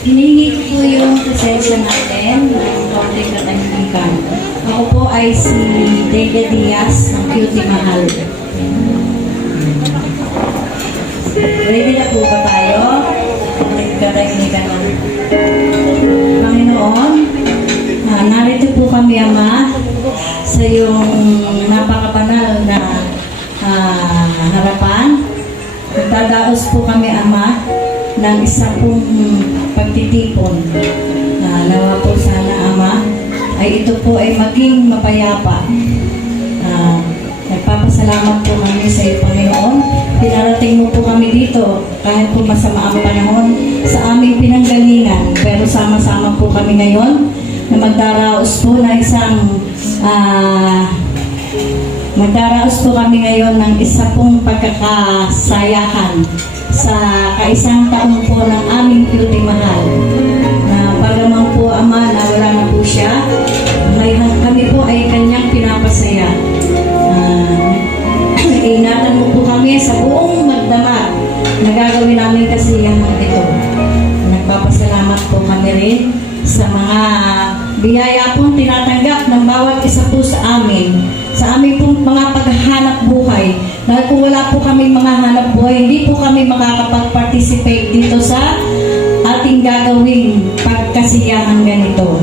Hinihingi ko po yung presensya natin ng konting katahimikan. Ako po ay si Delia Diaz ng Cutie Mahal. Ready na po ba tayo? Katahimikan lang. Panginoon, narito po kami, Ama, sa iyong napakabanal na harapan. Nagdadaos po kami, Ama, ng isa pong pagtitipon. Nawa po sana, Ama, ay ito po ay maging mapayapa. Nagpapasalamat po kami sa iyo, Panginoon. Pinarating mo po kami dito kahit po masama ang panahon sa aming pinanggalingan. Pero sama-sama po kami ngayon na magdaraos po na magdaraos po kami ngayon ng isa pong pagkakasayahan sa kaisang taon po ng aming Cutie Mahal. Na bagaman po, Ama, na wala na po siya, kami po ay kanyang pinapasaya. Ingatan mo po kami sa buong magdamag na gagawin namin kasiyahan ito. Nagpapasalamat po kami rin sa mga biyaya pong tinatanggap ng bawat isa po sa amin, sa aming pong mga paghahanap buhay. Dahil kung wala po kami mga hanap buhay, hindi po kami makakapag-participate dito sa ating gagawing pagkasiyahan ganito.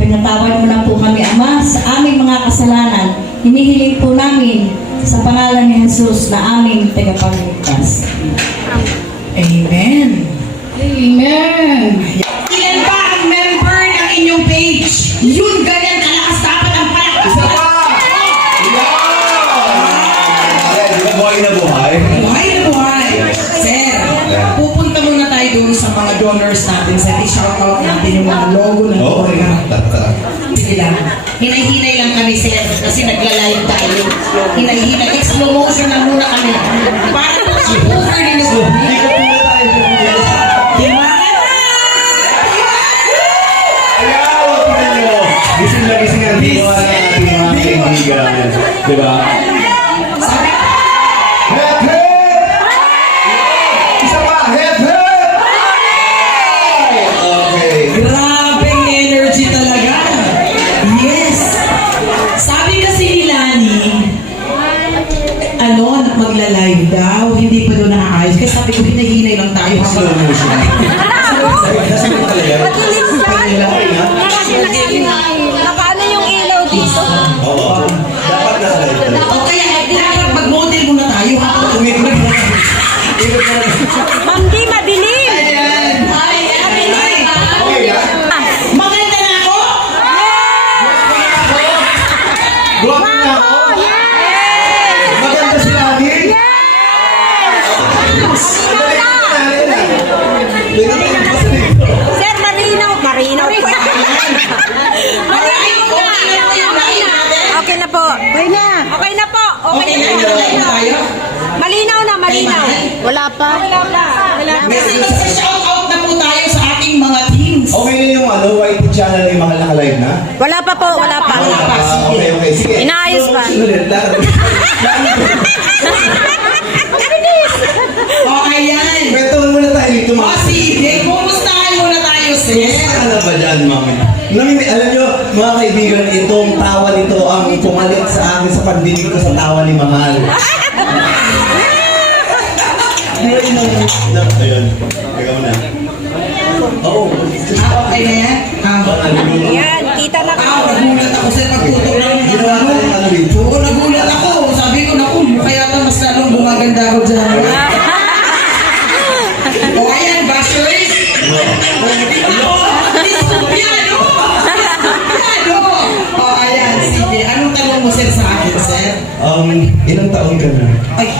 Pinatawad mo na po kami, Ama, sa aming mga kasalanan. Hinihiling po namin sa pangalan ni Jesus na aming tagapagligtas. Amen. Amen. Ilan ba ang member ng inyong page? Yun, ganyan kalakas dapat ang palakpas. Isa pa! Buhay na buhay. Buhay na buhay. Sir, pupunta muna tayo doon sa mga donors natin. Sa i-shoutout natin yung mga logo ng Korea. Sige lang. Hinay-hinay lang kami, sir, kasi nagla-live tayo. Hinay-hinay. Slow motion lang muna kami. Para po si Booker din is Gising na gising ang diwa ng ating mga kaibigan. Diba? Hep, hep! Isa pa, hep, hep! Okay. grabeng energy talaga. Yes. Sabi kasi ni Lani, magla-live daw. Hindi pa doon nakakayos. Kaya sabi ko, hinahinay lang tayo. Slow motion. Nasa mo talaga? Nakaano yung ilaw dito? Oo. Dapat nasa-live talaga. O kaya, dapat mag-model muna tayo. Ma'am, di madilim. Ayan. Okay na? Maganda na ako? Guwapo na ako? Maganda si Lani? Sir, marinaw. Marinaw. Okay na po. Okay na. Okay na po. Okay na. tayo? Malinaw na, malinaw. Wala pa. Kasi mag-shout out na po tayo sa ating mga teams. Okay na yung YT channel ni Mahal naka-live na? Wala pa po, wala pa. Wala pa. Okay, okay. Sige. Inaayos pa. O, ayan. Kwentuhan muna tayo dito. O, sige. Kumustahan muna tayo, sir. Ano ba dyan, mami? Alam nyo, mga kaibigan, itong tawa nito ang pumalit sa akin sa pandinig ko sa tawa ni Mahal. Ayun. Ikaw na. Oo. Okay na yan? Yan, kita na po. Nagulat ako, sir. Pagtutok ng Ginawa ko yung ano dito. Oo, nagulat ako. Sabi ko, naku, kaya mas lalong gumaganda ako dyan. O, ayan, bashers. Piano! O, ayan, sige. Anong tanong mo, sir, sa akin, sir? Ilang taon ka na? Ay,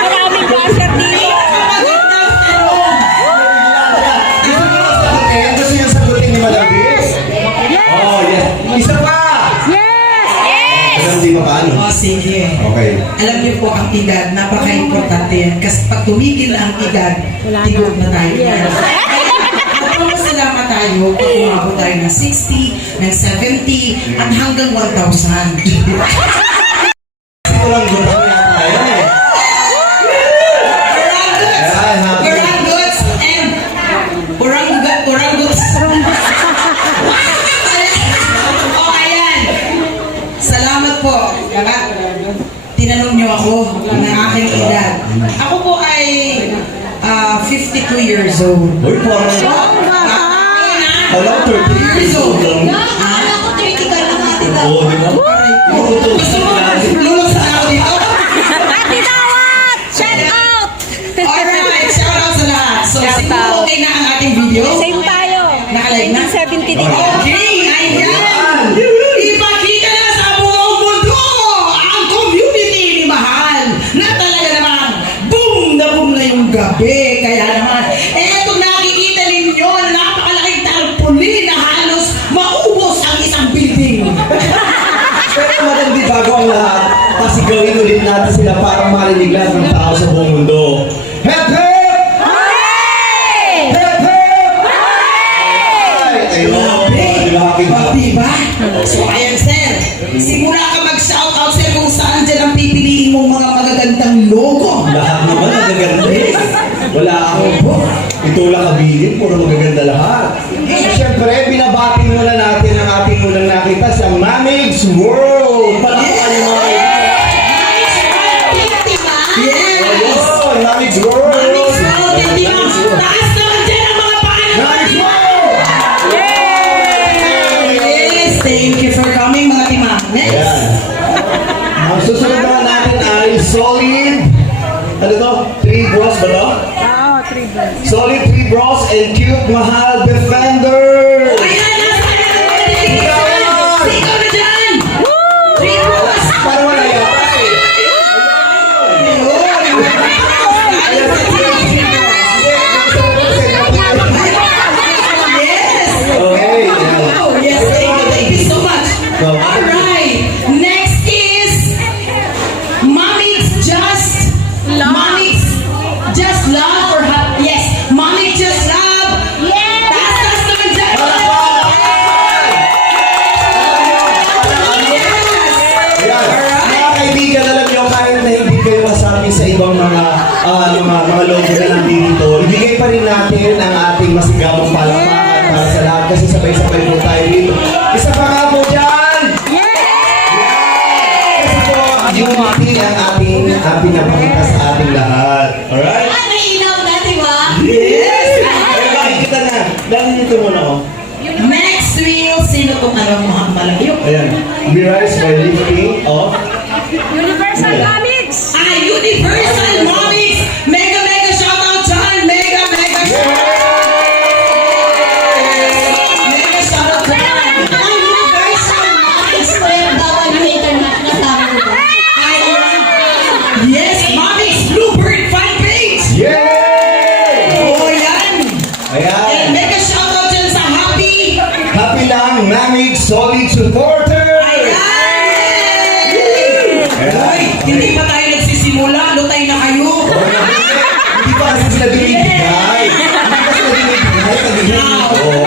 Maraming basher dito. magandang tanong. Gusto niyo sagutin ni Madam Bis? Oh, yes. Isa pa! Alam di ba paano? O, sige. Okay. Alam niyo po, ang igad, napaka-importante yan. Kasi pag tumigil ang igad, tigod na tayo. Salamat tayo kung umabot tayo ng 60, ng 70, at hanggang 1,000. Ito lang gusto niya tayo eh. ng aking edad. Ako po ay 52 years old. Uy, parang alam ko 30 years old lang. Akala ko 30 ka lang ate daw. Oo, di ba? Gusto mo lulog sa ako dito? Ate Dawat! Shout out! Alright, shout out sa lahat. So, Shout siguro out. okay na ang ating video. Same tayo. Nakalive na? 1970 din. Okay, ayan! Ipakita na sa buong mundo ang community ni Mahal na talaga naman boom na yung gabi. Kaya naman, eto nakikita ninyo na napakalaking tarpaulin na halos maubos ang isang building. Pero maganda bago ang lahat, pasigawin ulit natin sila para marinig lahat ng tao sa buong mundo. Hep hep! Hep hep! Ayun, di ba happy ba? Diba? So ayan sir, simula ka mag-shoutout sir kung saan dyan ang pipiliin mong mga magagandang logo. Lahat naman magaganda eh. Wala akong po. Ito lang kabilin, puro magaganda lahat. Siyempre, binabati muna natin ang ating unang nakita sa Mamig's World. Palakpakan yung mga Yes! Ayun, Mamig's World! Mamig's World, hindi mo. Taas naman dyan ang mga paan. Mamig's World! Yes, thank you for coming mga timang. Next. Ayan. Ang susunod naman natin ay Solid. Ano to? 3 bros ba to? Oo, 3 bros. Solid 3 bros and cute Mahal Defender! Ayan, nasa na naman. Ikaw na dyan. Three boys. Parang wala yata eh. Yes. Okay. Ayan. Oh, yes, thank you so much. Go. Alright, next is Mommy's Just Mommy's Just Love or yes, Mommy Just Love. Yes. Taas naman dyan. Ayan. Mga kaibigan, alam nyo, kahit na hindi kayo kasama sa ibang mga logo na nandito, ibigay pa rin natin ang ating masigabong palakpakan para sa lahat kasi sabay-sabay po tayo dito. Isa pa nga po dyan! Kasi po, ang unity ang ating pinapakita sa ating lahat. Alright? May ilaw na, di ba? Yes! Ay, makikita na. Dahil dito muna ako. Next wheel, sino kung alam mo ang malayo? Ayan. Be rise by lifting off. Universal Comics! Universal Mommy's! Mega shout out dyan! Mega shout out dyan! Ang universal Mommy's Square daw ang internet na tawag ko. Yes, Mommy's Bluebird fan page! Yay! Oh, yan! And Ayan. mega shout out dyan sa Happy! Happy lang, Mamig Solid Supporter! Ayan! Ayan. Hoy, hindi pa tayo nagsisimula, lutay na kayo! Hindi pa kasi sila binibigay. Hindi pa sila binibigay. Oo.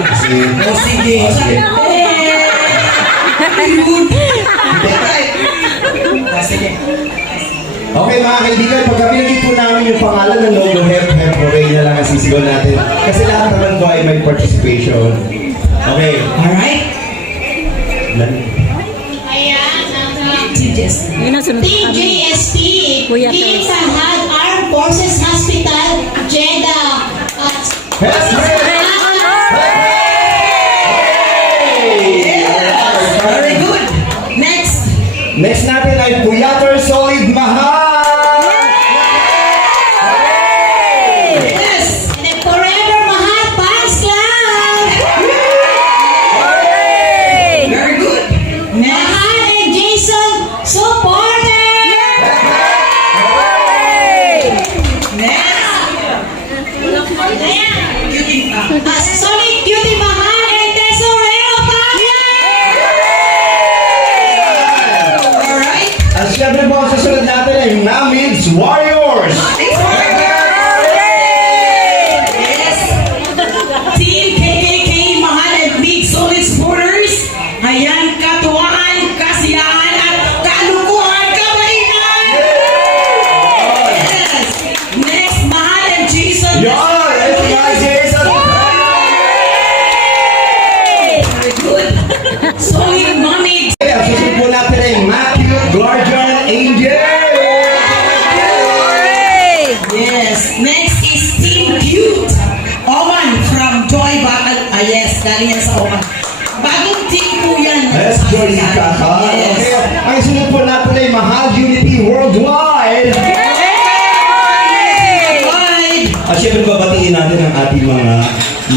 O sige. O, sige. Ayun. Sige. Okay mga kaibigan, pagka pinagit po namin yung pangalan ng logo Hep Hep Hooray na lang ang sisigaw natin. Kasi lahat naman po ay may participation. Okay. Alright? Ayan, ang Si Jess. Yun ang sunod. TJSP, Kuya King Tess. Fahad Armed Forces Hospital, Jeddah. Hep Hep! Very good. Next. Next natin ay Puyater Solid Mahal! Yes. And then Forever Mahal Fans Club. Very good. Next. Mahal and Jason Supporter. Next. Ayan. Cutie. Solid Cutie Mahal and Tesorero Family. Alright. At syempre po ang susunod natin ay Mamig's Warriors! Yes. Team KKK, Mahal and Big Solid Supporters. Ayan, katuwaan, kasiyahan, at kalukuhan, kabaitan. Yes. Next, Mahal and Jason. Yan! Ito nga, Jason! Very good. Solid Mommy. Ang susunod po natin ay Matthew Guardian Angel! sunod po natin ay Mahal Unity Worldwide. At syempre babatiin natin ang ating mga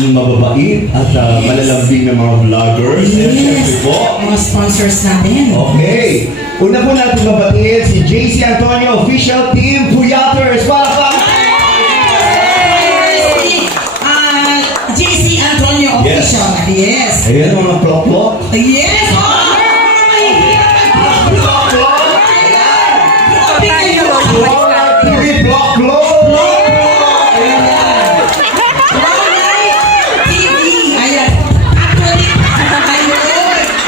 mababait at malalambing na mga vloggers. And syempre po, Mga sponsors natin. okay. Una po natin babatiin si JC Antonio Official Team Puyaters. Palakpak! JC Antonio Yes. Official. Yes. Ayan mga plok-plok. Yes. Plok-plok!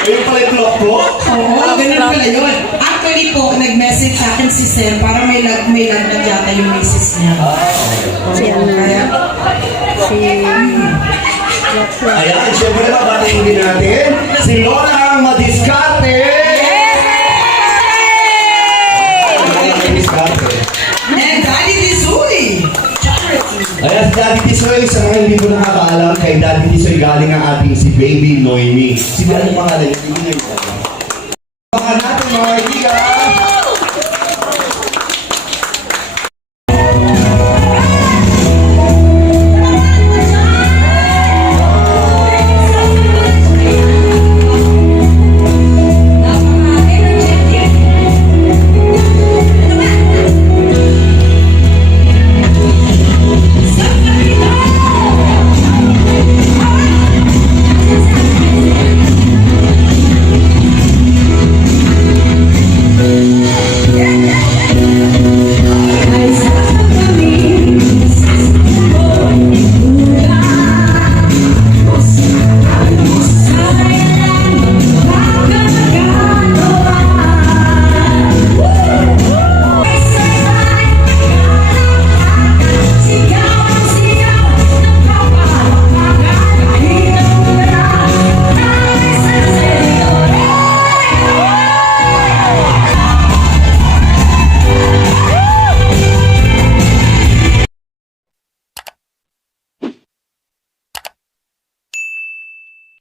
Ayun pala yung plok-plok. Oo, ganun pala yun. Actually po, nag-message sa akin si Sir para may lagnat yata yung misis niya. Si ano? Si... Ayan, syempre babatiin din natin si Lola ang Madiskarte. Lola Madiskarte. And Daddy Tisoy. Ayan, si Daddy Tisoy, sa mga hindi ko nakakaalam, kay Daddy Tisoy galing ang ating si Baby Noemi. Si ano pangalan niya? Hindi niya